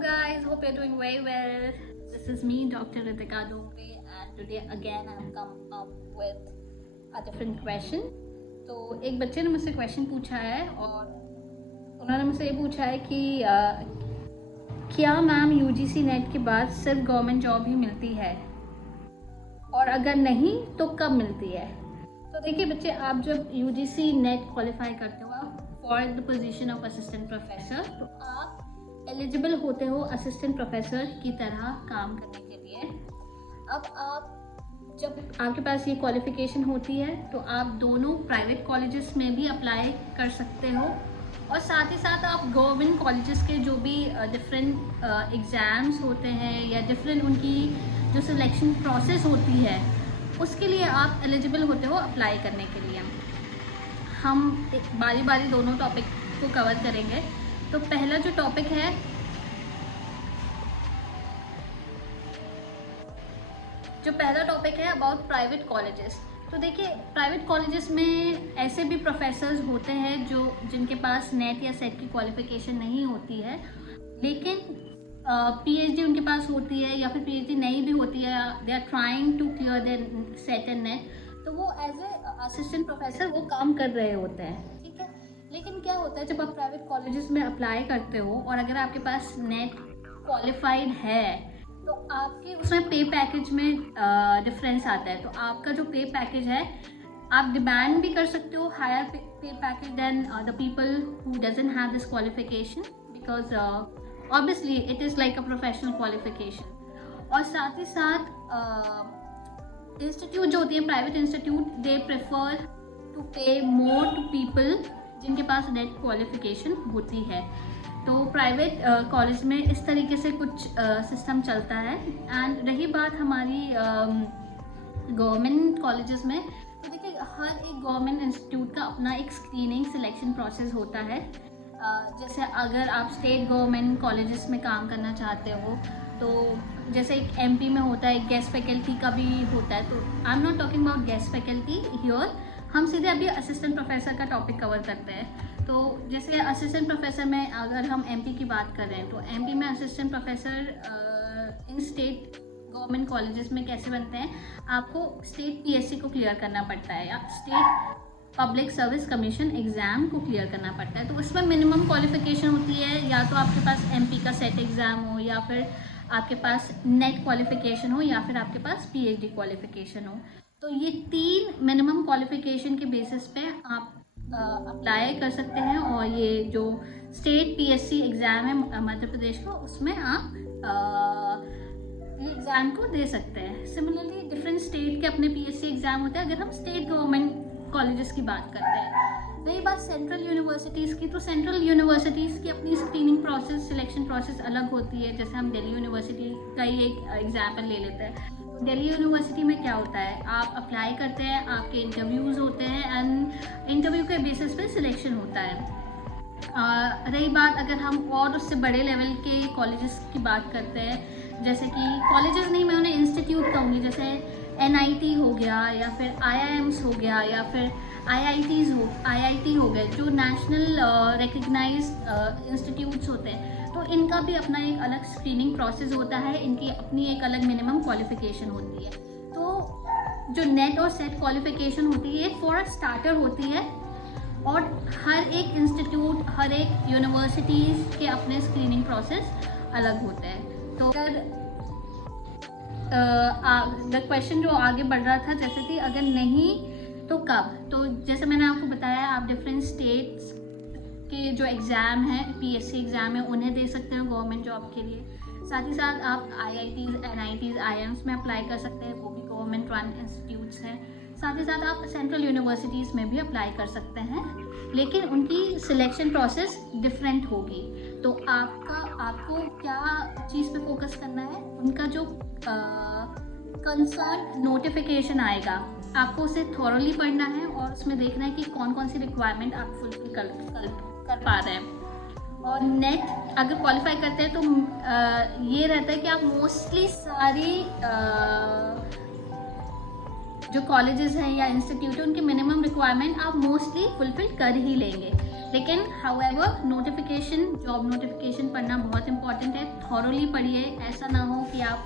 guys, hope you're doing very well. This is me, Dr. Ritika Dongre, and today again I've come up with a different question. तो एक बच्चे ने मुझसे question पूछा है और उन्होंने मुझसे ये पूछा है कि क्या मैम यूजीसी नेट के बाद सिर्फ गवर्नमेंट जॉब ही मिलती है और अगर नहीं तो कब मिलती है। तो देखिए बच्चे, आप जब यूजीसी नेट क्वालिफाई करते हो for the position of assistant professor, तो आप एलिजिबल होते हो असिस्टेंट प्रोफेसर की तरह काम करने के लिए। अब आप जब आपके पास ये क्वालिफिकेशन होती है तो आप दोनों प्राइवेट कॉलेजेस में भी अप्लाई कर सकते हो और साथ ही साथ आप गवर्नमेंट कॉलेजेस के जो भी डिफरेंट एग्ज़ाम्स होते हैं या डिफरेंट उनकी जो सिलेक्शन प्रोसेस होती है उसके लिए आप एलिजिबल होते हो अप्लाई करने के लिए। हम बारी बारी दोनों टॉपिक को कवर करेंगे। तो पहला जो टॉपिक है अबाउट प्राइवेट कॉलेजेस। तो देखिए, प्राइवेट कॉलेजेस में ऐसे भी प्रोफेसर्स होते हैं जिनके पास नेट या सेट की क्वालिफिकेशन नहीं होती है, लेकिन पीएचडी उनके पास होती है या फिर पीएचडी नहीं भी होती है, they are trying to clear their set and net, तो वो एज ए असिस्टेंट प्रोफेसर वो काम कर रहे होते हैं, ठीक है। लेकिन क्या होता है, जब आप प्राइवेट कॉलेजेस में अप्लाई करते हो और अगर आपके पास नेट क्वालिफाइड है तो आपके उसमें पे पैकेज में डिफरेंस आता है। तो आपका जो पे पैकेज है आप डिमांड भी कर सकते हो higher pay package than the people who doesn't have this qualification, because obviously it is like a professional qualification. और साथ ही साथ इंस्टीट्यूट जो होती है private institute, they prefer to pay more to people जिनके पास नेट क्वालिफिकेशन होती है। तो प्राइवेट कॉलेज में इस तरीके से कुछ सिस्टम चलता है। एंड रही बात हमारी गवर्नमेंट कॉलेजेस में, तो देखिए हर एक गवर्नमेंट इंस्टीट्यूट का अपना एक स्क्रीनिंग सिलेक्शन प्रोसेस होता है। जैसे अगर आप स्टेट गवर्नमेंट कॉलेजेस में काम करना चाहते हो तो जैसे एक एमपी में होता है, गेस्ट फैकल्टी का भी होता है। तो I am not talking about guest faculty here, हम सीधे अभी असिस्टेंट प्रोफेसर का टॉपिक कवर करते हैं। तो जैसे असिस्टेंट प्रोफेसर में अगर हम एमपी की बात कर रहे हैं तो एमपी में assistant professor in state government colleges में कैसे बनते हैं, आपको स्टेट पीएससी को क्लियर करना पड़ता है या state public service commission exam को क्लियर करना पड़ता है। तो उसमें मिनिमम क्वालिफिकेशन होती है, या तो आपके पास एमपी का सेट एग्ज़ाम हो, या फिर आपके पास नेट क्वालिफिकेशन हो, या फिर आपके पास पीएचडी क्वालिफिकेशन हो। तो ये 3 मिनिमम क्वालिफिकेशन के बेसिस पे आप अप्लाई कर सकते हैं और ये जो स्टेट पीएससी एग्ज़ाम है मध्य प्रदेश का, उसमें आप एग्ज़ाम को दे सकते हैं। सिमिलरली डिफरेंट स्टेट के अपने पीएससी एग्ज़ाम होते हैं अगर हम स्टेट गवर्नमेंट कॉलेजेस की बात करते हैं। रही बात सेंट्रल यूनिवर्सिटीज़ की, तो सेंट्रल यूनिवर्सिटीज़ की अपनी स्क्रीनिंग प्रोसेस, सिलेक्शन प्रोसेस अलग होती है। जैसे हम दिल्ली यूनिवर्सिटी का ही एक एग्जाम्पल ले लेते हैं। दिल्ली यूनिवर्सिटी में क्या होता है, आप अप्लाई करते हैं, आपके इंटरव्यूज़ होते हैं एंड इंटरव्यू के बेसिस पे सिलेक्शन होता है। रही बात अगर हम और उससे बड़े लेवल के कॉलेजेस की बात करते हैं, जैसे कि कॉलेजेस नहीं, मैं उन्हें इंस्टीट्यूट कहूँगी, जैसे एनआईटी हो गया या फिर आईआईएम्स हो गया या फिर आईआईटी हो गए, जो नेशनल रिकग्नाइज्ड इंस्टीट्यूट्स होते हैं। तो इनका भी अपना एक अलग स्क्रीनिंग प्रोसेस होता है, इनकी अपनी एक अलग मिनिमम क्वालिफिकेशन होती है। तो जो नेट और सेट क्वालिफिकेशन होती है फॉर अ स्टार्टर होती है, और हर एक इंस्टीट्यूट, हर एक यूनिवर्सिटीज़ के अपने स्क्रीनिंग प्रोसेस अलग होते हैं। तो अगर द क्वेश्चन जो आगे बढ़ रहा था जैसे कि अगर नहीं तो कब, तो जैसे मैंने आपको बताया, आप डिफरेंट स्टेट्स के जो एग्ज़ाम है, पीएससी एग्ज़ाम है, उन्हें दे सकते हैं गवर्नमेंट जॉब के लिए। साथ ही साथ आप आईआईटीज़, एनआईटीज़, आईएम्स में अप्लाई कर सकते हैं, वो भी गवर्नमेंट रन इंस्टीट्यूट्स हैं। साथ ही साथ आप सेंट्रल यूनिवर्सिटीज़ में भी अप्लाई कर सकते हैं, लेकिन उनकी सिलेक्शन प्रोसेस डिफरेंट होगी। तो आपको क्या चीज़ पे फोकस करना है, उनका जो कंसर्न नोटिफिकेशन आएगा, आपको उसे थॉरली पढ़ना है और उसमें देखना है कि कौन कौन सी रिक्वायरमेंट आप फुलफिल कर पा रहे हैं। और नेट अगर क्वालिफाई करते हैं तो ये रहता है कि आप मोस्टली सारी जो कॉलेजेस हैं या इंस्टीट्यूट है उनकी मिनिमम रिक्वायरमेंट आप मोस्टली फुलफिल कर ही लेंगे। लेकिन हाउएवर नोटिफिकेशन, जॉब नोटिफिकेशन पढ़ना बहुत इंपॉर्टेंट है। थॉरोली पढ़िए, ऐसा ना हो कि आप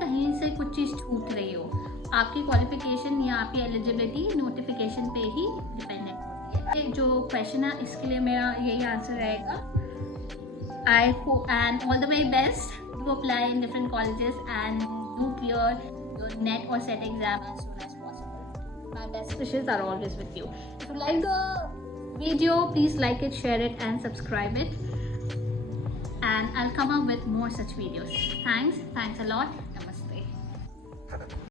कहीं से कुछ चीज़ छूट रही हो। आपकी क्वालिफिकेशन या आपकी एलिजिबिलिटी नोटिफिकेशन पे ही डिपेंडेंट होती है। जो क्वेश्चन है इसके लिए मेरा यही आंसर रहेगा। I hope and all the very best, do apply in different colleges and do clear your NET और SET exam as soon as possible. My best wishes are always with you. If you like the video, please like it, share it and subscribe it, and I'll come up with more such videos. Thanks a lot. Namaste.